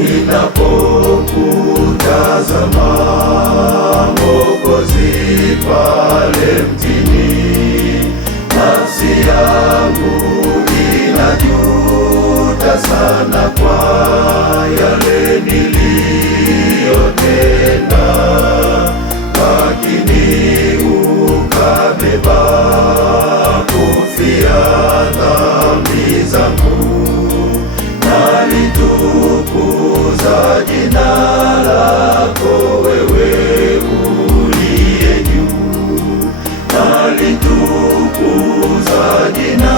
Ninapokutazama Mwokozi pale mtini, nafsi yangu inajuta sana kwa yale niliyotenda, lakini ukabeba kufia dhambi zangu. Nalitukuza jina lako wewe uliye juu, nalitukuza jina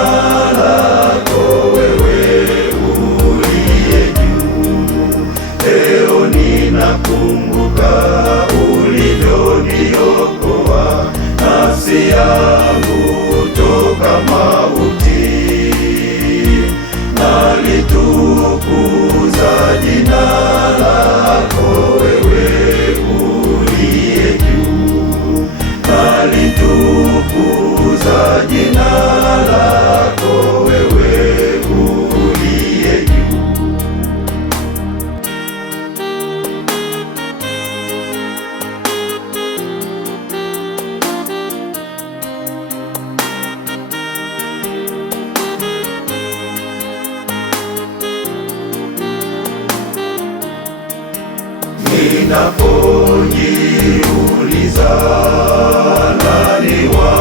lako wewe uliye juu. Leo ninakumbuka ulivyoniokoa nafsi yangu toka mauti. Nalitukuza jina lako wewe uliye juu, nalitukuza jina lako wewe uliye juu. Ninapojiuliza nani wa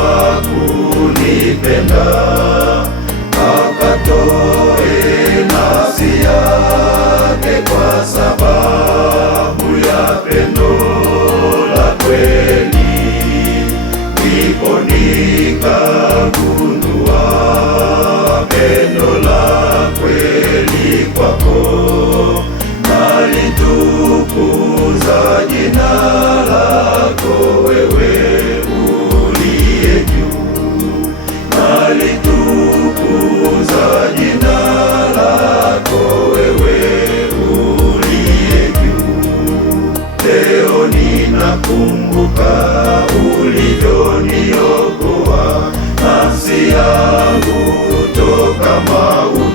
kunipenda, akatoe nafsi yake kwa sababu ya pendo la kweli, ndipo nikagundua pendo la kweli kwako. Nalitukuza jina lako wewe uliye juu, nalitukuza jina lako wewe uliye juu. Leo ninakumbuka ulivyoniokoa nafsi yangu toka mauti.